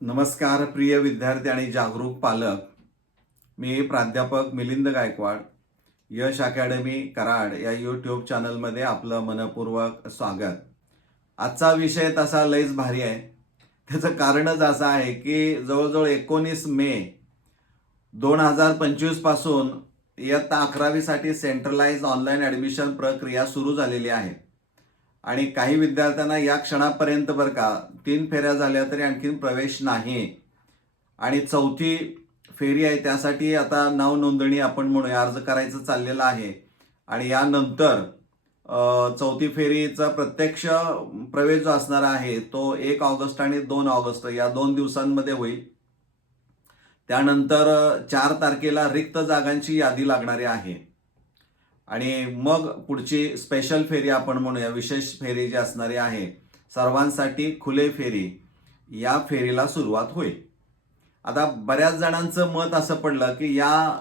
नमस्कार प्रिय विद्यार्थी आणि जागरूक पालक. मी प्राध्यापक मिलिंद गायकवाड यश अकॅडमी कराड या यूट्यूब चॅनलमध्ये आपलं मनपूर्वक स्वागत. आजचा विषय तसा लयच भारी आहे. त्याचं कारणच असं आहे की जवळजवळ एकोणीस मे दोन हजार पंचवीसपासून इयत्ता अकरावीसाठी सेंट्रलाइज ऑनलाईन ॲडमिशन प्रक्रिया सुरू झालेली आहे. आणि काही विद्यार्थ्यांना या क्षणापर्यंत बरं का तीन फेऱ्या झाल्या तरी आणखीन प्रवेश नाही. आणि चौथी फेरी आहे त्यासाठी आता नाव नोंदणी आपण म्हणूया अर्ज करायचं चाललेलं आहे. आणि यानंतर चौथी फेरीचा प्रत्यक्ष प्रवेश जो असणार आहे तो एक ऑगस्ट आणि दोन ऑगस्ट या दोन दिवसांमध्ये होईल. त्यानंतर चार तारखेला रिक्त जागांची यादी लागणारी आहे. आणि मग पुढची स्पेशल फेरी आपण म्हणूया. विशेष फेरी जी असणारी आहे सर्वांसाठी खुले फेरी या फेरीला सुरुवात होईल. आता बऱ्याच जणांचं मत असं पडलं की या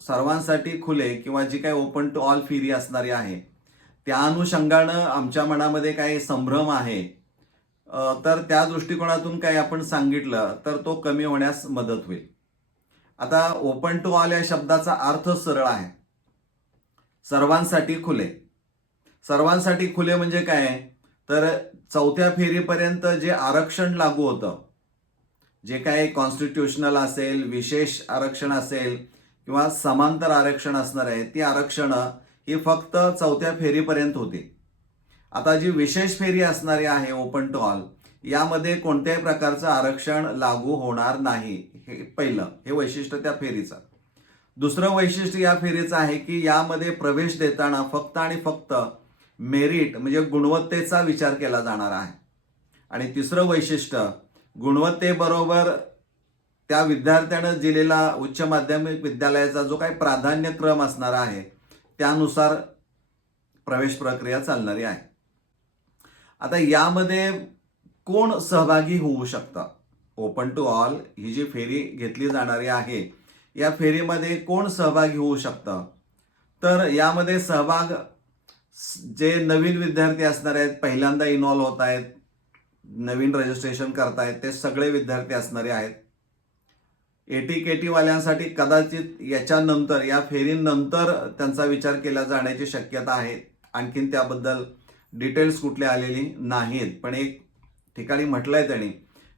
सर्वांसाठी खुले किंवा जी काही ओपन टू ऑल फेरी असणारी आहे त्या अनुषंगानं आमच्या मनामध्ये काही संभ्रम आहे. तर त्या दृष्टिकोनातून काही आपण सांगितलं तर तो कमी होण्यास मदत होईल. आता ओपन टू ऑल या शब्दाचा अर्थ सरळ आहे. सर्वांसाठी खुले. सर्वांसाठी खुले म्हणजे काय? तर चौथ्या फेरीपर्यंत जे आरक्षण लागू होतं जे काय कॉन्स्टिट्युशनल असेल विशेष आरक्षण असेल किंवा समांतर आरक्षण असणार आहे ती आरक्षणं ही फक्त चौथ्या फेरीपर्यंत होती. आता जी विशेष फेरी असणारी आहे ओपन टू ऑल यामध्ये कोणत्याही प्रकारचं आरक्षण लागू होणार नाही हे पहिलं हे वैशिष्ट्य त्या फेरीचं. दुसरं वैशिष्ट्य या फेरीचं आहे की यामध्ये प्रवेश देताना फक्त आणि फक्त मेरिट म्हणजे गुणवत्तेचा विचार केला जाणार आहे. आणि तिसरं वैशिष्ट्य गुणवत्तेबरोबर त्या विद्यार्थ्यानं दिलेला उच्च माध्यमिक विद्यालयाचा जो काही प्राधान्यक्रम असणार आहे त्यानुसार प्रवेश प्रक्रिया चालणारी आहे. आता यामध्ये कोण सहभागी होऊ शकतं? ओपन टू ऑल ही जी फेरी घेतली जाणारी आहे या फेरीमध्ये कोण सहभागी होऊ शकतं? तर यामध्ये सहभाग जे नवीन विद्यार्थी असणार आहेत पहिल्यांदा इन्व्हॉल्व होत आहेत नवीन रजिस्ट्रेशन करतायत ते सगळे विद्यार्थी असणारे आहेत. एटी के टीवाल्यांसाठी कदाचित याच्यानंतर या फेरीनंतर त्यांचा विचार केला जाण्याची शक्यता आहे. आणखीन त्याबद्दल डिटेल्स कुठले आलेली नाहीत. पण एक ठिकाणी म्हटलंय त्यांनी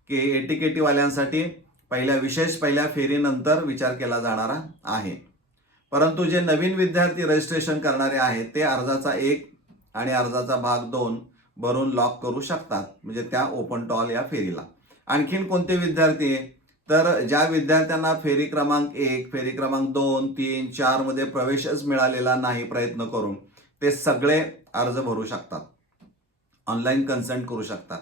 की एटी के टीवाल्यांसाठी पहिल्या विशेष पहिल्या फेरीनंतर विचार केला जाणारा आहे. परंतु जे नवीन विद्यार्थी रजिस्ट्रेशन करणारे आहेत ते अर्जाचा एक आणि अर्जाचा भाग दोन भरून लॉक करू शकतात म्हणजे त्या ओपन टॉल या फेरीला. आणखीन कोणते विद्यार्थी तर ज्या विद्यार्थ्यांना फेरी क्रमांक एक फेरी क्रमांक दोन तीन चारमध्ये प्रवेशच मिळालेला नाही प्रयत्न करून ते सगळे अर्ज भरू शकतात. ऑनलाईन कन्सल्ट करू शकतात.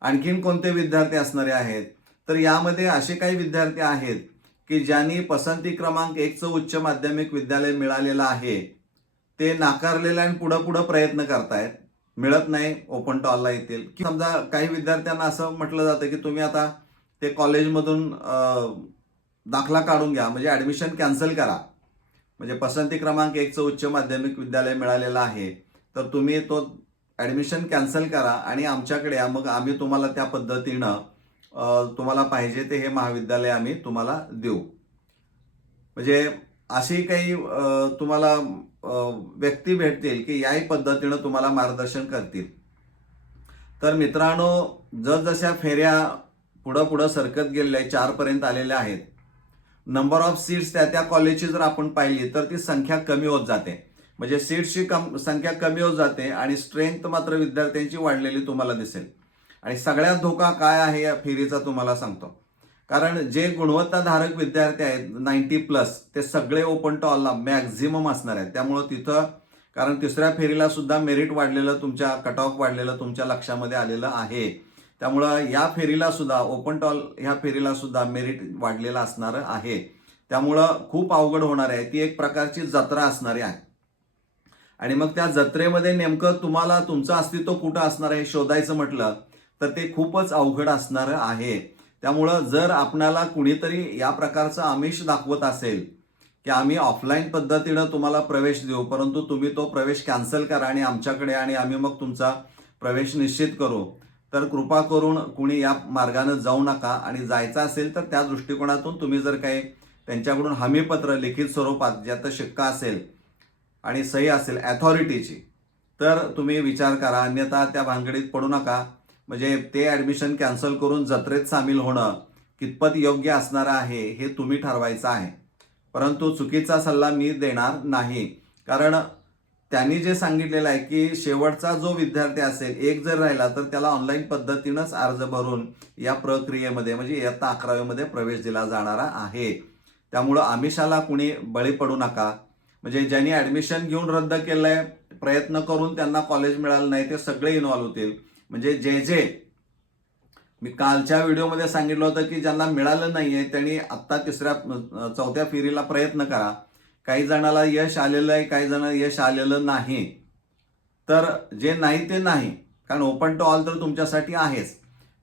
आणखीन कोणते विद्यार्थी असणारे आहेत? तर यामध्ये असे काही विद्यार्थी आहेत की ज्यांनी पसंती क्रमांक एकचं उच्च माध्यमिक विद्यालय मिळालेलं आहे. ते नाकारलेलं आणि पुढं पुढं प्रयत्न करतायत. मिळत नाही ओपन टॉलला येतील. की समजा काही विद्यार्थ्यांना असं म्हटलं जातं की तुम्ही आता ते कॉलेजमधून दाखला काढून घ्या म्हणजे ॲडमिशन कॅन्सल करा. म्हणजे पसंती क्रमांक एकचं उच्च माध्यमिक विद्यालय मिळालेलं आहे. तर तुम्ही तो ॲडमिशन कॅन्सल करा आणि आमच्याकडे मग आम्ही तुम्हाला त्या पद्धतीनं तुम्हाला पाहिजे ते हे महाविद्यालय आम्ही तुम्हाला देऊ. म्हणजे अशी काही तुम्हाला व्यक्ती भेटतील की याही पद्धतीनं तुम्हाला मार्गदर्शन करतील. तर मित्रांनो जसजशा फेऱ्या पुढं पुढं सरकत गेलेल्या चारपर्यंत आलेल्या आहेत नंबर ऑफ सीट्स त्या त्या कॉलेजची जर आपण पाहिली तर ती संख्या कमी होत जाते. म्हणजे सीट्सची कम संख्या कमी होत जाते आणि स्ट्रेंथ मात्र विद्यार्थ्यांची वाढलेली तुम्हाला दिसेल. आणि सगळ्यात धोका काय आहे या फेरीचा तुम्हाला सांगतो. कारण जे गुणवत्ताधारक विद्यार्थी आहेत नाईन्टी प्लस ते सगळे ओपन टू ऑलला मॅक्झिमम असणार आहेत. त्यामुळं तिथं कारण तिसऱ्या फेरीला सुद्धा मेरिट वाढलेलं तुमच्या कट ऑफ वाढलेलं तुमच्या लक्षामध्ये आलेलं आहे. त्यामुळं या फेरीला सुद्धा ओपन टॉल ह्या फेरीला सुद्धा मेरिट वाढलेलं असणार आहे. त्यामुळं खूप अवघड होणार आहे. ती एक प्रकारची जत्रा असणारी आहे. आणि मग त्या जत्रेमध्ये नेमकं तुम्हाला तुमचं अस्तित्व कुठं असणार आहे शोधायचं म्हटलं तर ते खूपच अवघड असणार आहे. त्यामुळं जर आपणाला कुणीतरी या प्रकारचं आमिष दाखवत असेल की आम्ही ऑफलाईन पद्धतीनं तुम्हाला प्रवेश देऊ परंतु तुम्ही तो प्रवेश कॅन्सल करा आणि आमच्याकडे आणि आम्ही मग तुमचा प्रवेश निश्चित करू तर कृपा करून कुणी या मार्गानं जाऊ नका आणि जायचं असेल तर त्या दृष्टिकोनातून तुम्ही जर काही त्यांच्याकडून हमीपत्र लिखित स्वरूपात ज्यात शिक्का असेल आणि सही असेल ॲथॉरिटीची तर तुम्ही विचार करा. अन्यथा त्या भानगडीत पडू नका. म्हणजे ते ॲडमिशन कॅन्सल करून जत्रेत सामील होणं कितपत योग्य असणार आहे हे तुम्ही ठरवायचं आहे. परंतु चुकीचा सल्ला मी देणार नाही. कारण त्यांनी जे सांगितलेलं आहे की शेवटचा जो विद्यार्थी असेल एक जर राहिला तर त्याला ऑनलाईन पद्धतीनंच अर्ज भरून या प्रक्रियेमध्ये म्हणजे इयत्ता अकरावीमध्ये प्रवेश दिला जाणारा आहे. त्यामुळं आमिषाला कुणी बळी पडू नका. म्हणजे ज्यांनी ॲडमिशन घेऊन रद्द केलं आहे प्रयत्न करून त्यांना कॉलेज मिळालं नाही ते सगळे इन्व्हॉल्व्ह होतील. म्हणजे जे जे मी कालच्या व्हिडिओमध्ये सांगितलं होतं की ज्यांना मिळालं नाही आहे त्यांनी आत्ता तिसऱ्या चौथ्या फेरीला प्रयत्न करा. काही जणाला यश आलेलं आहे काही जणांना यश आलेलं नाही. तर जे नाही ते नाही. कारण ओपन टू ऑल तर तुमच्यासाठी आहेच.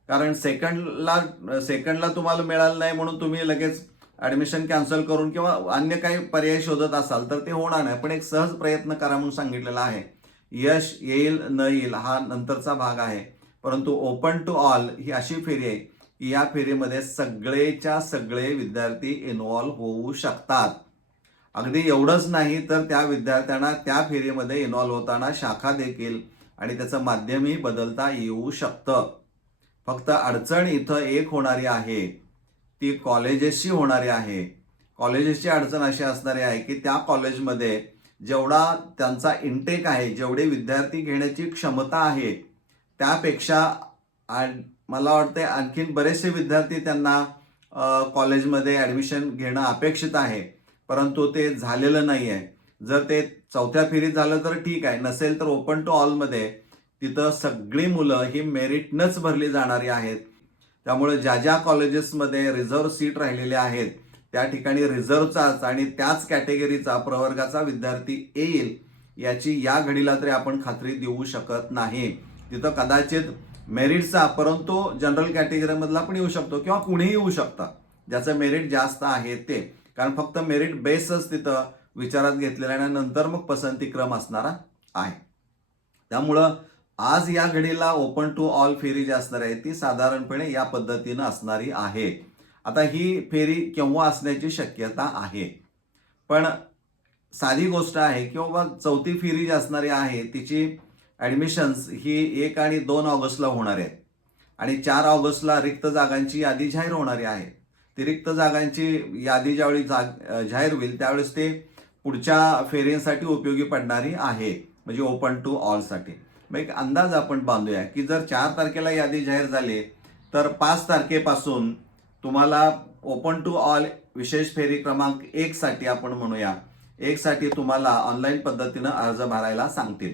कारण सेकंडला सेकंडला तुम्हाला मिळालं नाही म्हणून तुम्ही लगेच ॲडमिशन कॅन्सल करून किंवा अन्य काही पर्याय शोधत असाल तर ते होणार नाही. पण एक सहज प्रयत्न करा म्हणून सांगितलेलं आहे. यश येईल न येईल हा नंतरचा भाग आहे. परंतु ओपन टू ऑल ही अशी फेरी आहे की या फेरीमध्ये सगळेच्या सगळे विद्यार्थी इन्व्हॉल्व्ह होऊ शकतात. अगदी एवढंच नाही तर त्या विद्यार्थ्यांना त्या फेरीमध्ये इन्व्हॉल्व्ह होताना शाखा देखील आणि त्याचं माध्यमही बदलता येऊ शकतं. फक्त अडचण इथं एक होणारी आहे. ती कॉलेजेसची होणारी आहे. कॉलेजेसची अडचण अशी असणारी आहे की त्या कॉलेजमध्ये जेवढा त्यांचा इंटेक आहे जेवढे विद्यार्थी घेण्याची क्षमता आहे त्यापेक्षा मला वाटते आणखीन बरेचसे विद्यार्थी त्यांना कॉलेजमध्ये ॲडमिशन घेणं अपेक्षित आहे. परंतु ते झालेलं नाही आहे जर ते चौथ्या फेरीत झालं तर ठीक आहे. नसेल तर ओपन टू ऑलमध्ये तिथं सगळी मुलं ही मेरिटनंच भरली जाणारी आहेत. त्यामुळे ज्या ज्या कॉलेजेसमध्ये रिझर्व्ह सीट राहिलेले आहेत त्या ठिकाणी रिझर्व्हचाच आणि त्याच कॅटेगरीचा प्रवर्गाचा विद्यार्थी येईल याची या घडीला तरी आपण खात्री देऊ शकत नाही. तिथं कदाचित मेरिटचा परंतु जनरल कॅटेगरीमधला पण येऊ शकतो किंवा कुणीही येऊ शकता. ज्याचं मेरिट जास्त आहे ते. कारण फक्त मेरिट बेसच तिथं विचारात घेतलेला आणि नंतर मग पसंती क्रम असणारा आहे. त्यामुळं आज या घडीला ओपन टू ऑल फेरी जी असणार आहे ती साधारणपणे या पद्धतीनं असणारी आहे. आता ही फेरी केव्हा असण्याची शक्यता आहे? पण साधी गोष्ट आहे की बाबा चौथी फेरी जी असणारी आहे तिची ॲडमिशन्स ही एक आणि दोन ऑगस्टला होणार आहेत. आणि चार ऑगस्टला रिक्त जागांची यादी जाहीर होणारी आहे. ती रिक्त जागांची यादी ज्यावेळी जाग जाहीर होईल त्यावेळेस ते पुढच्या फेरींसाठी उपयोगी पडणारी आहे. म्हणजे ओपन टू ऑलसाठी मग एक अंदाज आपण बांधूया की जर चार तारखेला यादी जाहीर झाली तर पाच तारखेपासून तुम्हाला ओपन टू ऑल विशेष फेरी क्रमांक एक साठी आपण म्हणूया. एक साठी तुम्हाला ऑनलाईन पद्धतीनं अर्ज भरायला सांगतील.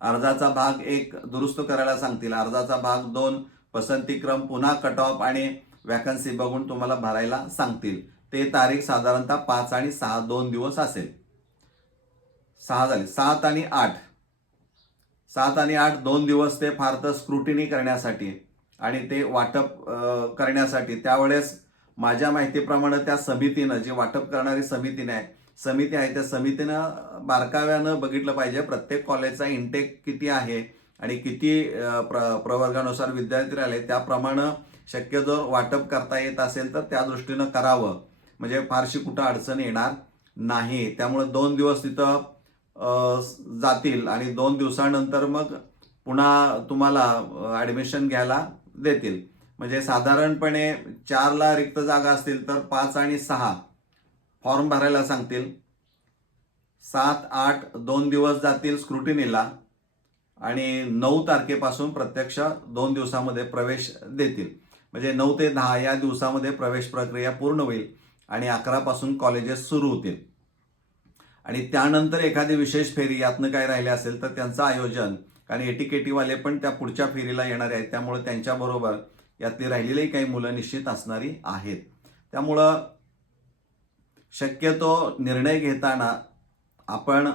अर्जाचा भाग एक दुरुस्त करायला सांगतील. अर्जाचा भाग दोन पसंतीक्रम पुन्हा कट ऑफ आणि वॅकन्सी बघून तुम्हाला भरायला सांगतील. ते तारीख साधारणतः पाच आणि सहा दोन दिवस असेल. सहा झाले. सात आणि आठ. सात आणि आठ दोन दिवस ते फार तर स्क्रुटिनी करण्यासाठी. आणि ते वाटप करण्यासाठी. त्यावेळेस माझ्या माहितीप्रमाणे त्या समितीनं जी वाटप करणारी समितीने आहे समिती आहे त्या समितीनं बारकाव्यानं बघितलं पाहिजे. प्रत्येक कॉलेजचा इंटेक किती आहे आणि किती प्र प्रवर्गानुसार विद्यार्थी राहिले त्याप्रमाणे शक्यतो वाटप करता येत असेल तर त्या दृष्टीनं करावं. म्हणजे फारशी कुठं अडचण येणार नाही. त्यामुळे दोन दिवस तिथं जातील आणि दोन दिवसानंतर मग पुन्हा तुम्हाला ॲडमिशन घ्यायला देतील. म्हणजे साधारणपणे चारला रिक्त जागा असतील तर पाच आणि सहा. फॉर्म भरायला सांगतील. सात आठ दोन दिवस जातील स्क्रुटिनीला आणि नऊ तारखेपासून प्रत्यक्ष दोन दिवसामध्ये प्रवेश देतील. म्हणजे नऊ ते दहा या दिवसामध्ये प्रवेश प्रक्रिया पूर्ण होईल आणि अकरापासून कॉलेजेस सुरू होतील. आणि त्यानंतर एखादी विशेष फेरी यातनं काय राहिले असेल तर त्यांचं आयोजन कारण एटीकेटीवाले पण त्या पुढच्या फेरीला येणारे आहेत. त्यामुळे त्यांच्याबरोबर यातली राहिलेली काही मुलं निश्चित असणारी आहेत. त्यामुळं शक्यतो निर्णय घेताना आपण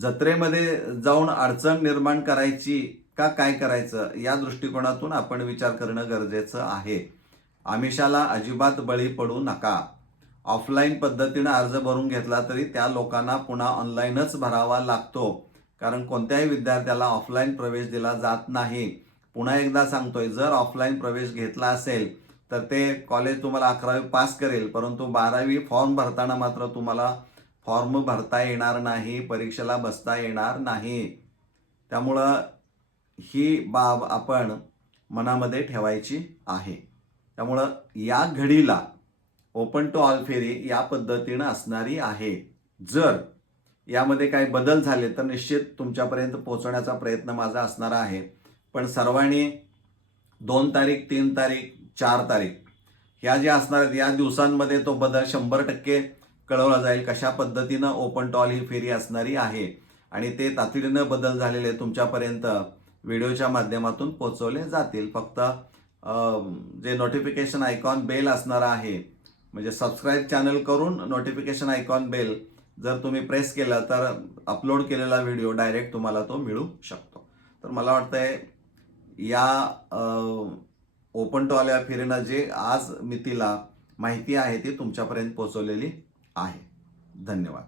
जत्रेमध्ये जाऊन अडचण निर्माण करायची का काय करायचं या दृष्टिकोनातून आपण विचार करणं गरजेचं आहे. आमिषाला अजिबात बळी पडू नका. ऑफलाईन पद्धतीनं अर्ज भरून घेतला तरी त्या लोकांना पुन्हा ऑनलाईनच भरावा लागतो. कारण कोणत्याही विद्यार्थ्याला ऑफलाईन प्रवेश दिला जात नाही. पुन्हा एकदा सांगतोय जर ऑफलाईन प्रवेश घेतला असेल तर ते कॉलेज तुम्हाला अकरावी पास करेल परंतु बारावी फॉर्म भरताना मात्र तुम्हाला फॉर्म भरता येणार नाही परीक्षेला बसता येणार नाही. त्यामुळं ही बाब आपण मनामध्ये ठेवायची आहे. त्यामुळं या घडीला ओपन टू ऑल फेरी या पद्धतीनं असणारी आहे. जर यामध्ये काही बदल झाले तर निश्चित तुमच्यापर्यंत पोहोचवण्याचा प्रयत्न माझा असणार आहे. पण सर्वांनी दोन तारीख तीन तारीख चार तारीख ह्या ज्या असणार आहेत या दिवसांमध्ये तो बदल शंभर टक्के कळवला जाईल. कशा पद्धतीनं ओपन टॉल ही फेरी असणारी आहे आणि ते तातडीनं बदल झालेले तुमच्यापर्यंत व्हिडिओच्या माध्यमातून पोचवले जातील. फक्त जे नोटिफिकेशन आयकॉन बेल असणार आहे म्हणजे सबस्क्राईब चॅनल करून नोटिफिकेशन आयकॉन बेल जर तुम्ही प्रेस केला तर अपलोड केलेला व्हिडिओ डायरेक्ट तुम्हाला तो मिळू शकतो. तर मला वाटतंय या ओपन टॉल्या फिरणं फिरेनं जे आज मितीला माहिती आहे ती तुमच्यापर्यंत पोहोचवलेली आहे. धन्यवाद.